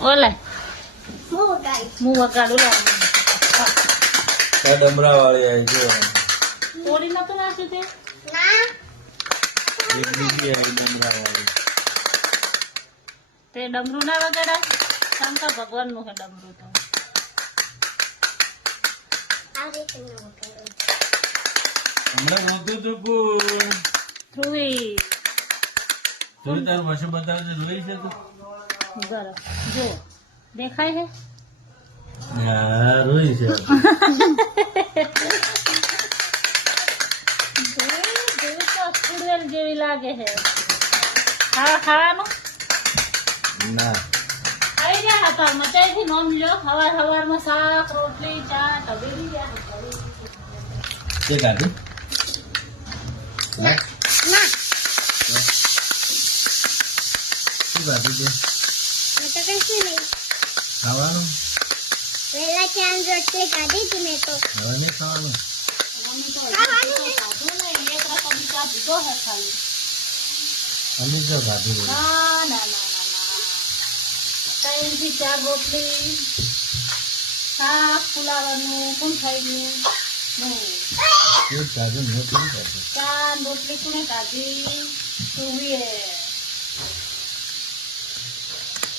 ઓલે હું વગાડું લે ડમરા વાળી આવી જો તોડી નતો નાખ્યું તે એક બીજી આવી ડમરા વાળી તે ડમરું ના વગાડા શંકર ભગવાન નું છે ડમરું તો હમણાં નહોતું તો કોઈ ધ્રુવી જોઈ તારું વર્ષે બતાવે છે જોઈ છે તું બરાબર જો દેખાય છે હા રોઈ છે સ્કૂડવેલ જેવી લાગે છે ખાવાનું ના આવી ગયા હતા મચાઈ થી નોમ લ્યો હવાર માં શાક રોટલી ચા તબેલી ગયા તે કાઢી શું કાઢી છે ખાવાનું વેલા ચાંદ રોટલી કાઢી હતી મેં તો હવે નહીં ખાવાનું અમે તો ખાધું બધું. ત્રણ થી ચાર રોટલી શાક ફુલાવાનું કોણ ખાઈ ગયું એવું ખાધું મેં કેવું ખાધું ચાર રોટલી કોને કાઢી સુવીએ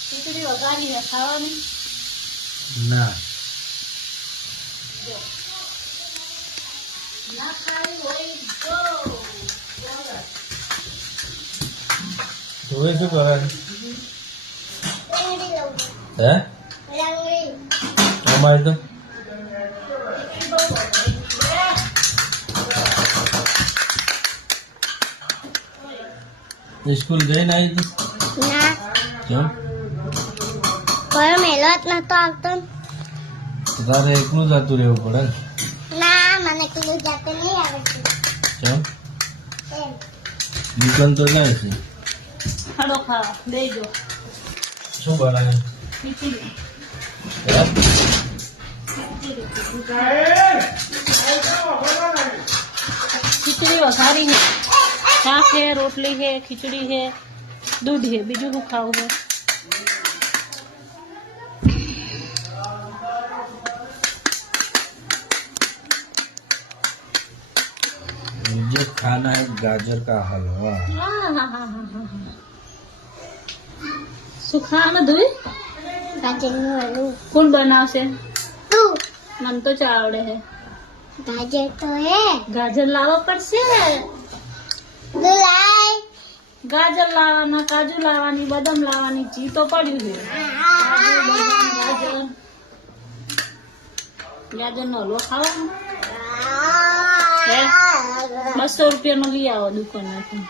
ખીચડી વઘારી છે ખાવાની ના ના ખાવી હોય તો તું શું કરે હે અમારે તો સ્કૂલ જઈને આવી હતી ના કેમ કોઈ મેલો જ નતો આવતો તારે એકલું જતું રહેવું પડે ને. ના મને પેલું જાતે નહીં આવડતું કેમ એમ. દુકાન તો જાય છે ખાડો ખાવા દેજો શું બનાવે ખીચડી હે? खिचड़ी वघारी है शाक है रोटली है खिचड़ी है दूध है बीजू શું ખાવું है मुझे खाना है गाजर का हलवा શું ખાવાનું ધોઈ ગાજરનું હલવું કોણ બનાવશે તું મને તો ચાવડે હે ગાજર તો હે ગાજર લાવવા પડશે દુલાઈ ગાજર લાવવાના કાજુ લાવવાની બદામ લાવવાની જી તો પડ્યું છે કાજુ, બદામ, ગાજર નો હલવો ખાવાનો હે 200 રૂપિયાનો લઈ આવો દુકાનમાંથી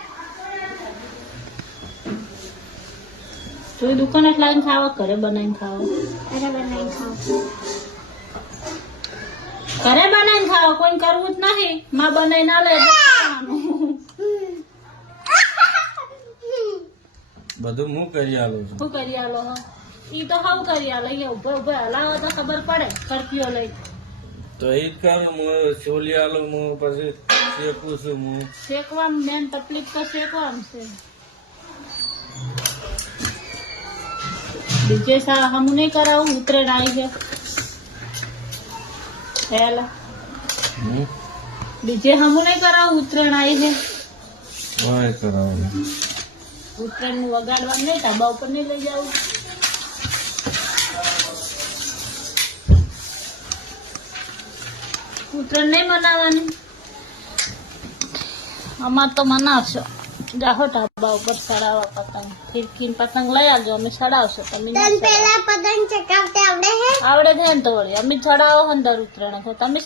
તું દુકાને જ લાવીને ખાવા ઘરે બનાવીને ખાવા અરે બનાવી ખાવ ઘરે બનાવીને ખાવા કોઈ કરવું જ નહીં માં બનાવી ના લે તો ખાવાનું. બધું હું કરી આલું છું શું કરી આલો હો ઈ તો હાવ કરી આલો ઈ ઉભો ઉભો હલાવો તો ખબર પડે ખરકીઓ લઈ તો એ જ કરું હું છોલી આલું હું પછી શેકું છું હું શેકવામાં મેન તકલીફ તો શેકવામાં છે બીજે સા હમ નહીં કરાવું ઉતરેણ આવી છે હેલા હમ બીજે હમ નહીં કરાવું ઉતરેણ આવી છે વાય કરાવું ઉતરેણ નું વગાડવાનું નહીં ધાબા ઉપર નહીં લઈ જવું ઉતરેણ નહીં મનાવવાની અમાર તો મનાવશો જાહો ધાબા ઉપર ચડાવવા પતંગ ફિરકીન પતંગ લઈ આવજો અમે ચડાવશો તમે ના તને ચડાવો. પેલા પતંગ ચગાવતા આવડે હે આવડે છે ને તો વળી અમે ચડાવો અંદર ઉતરેણ છે તમે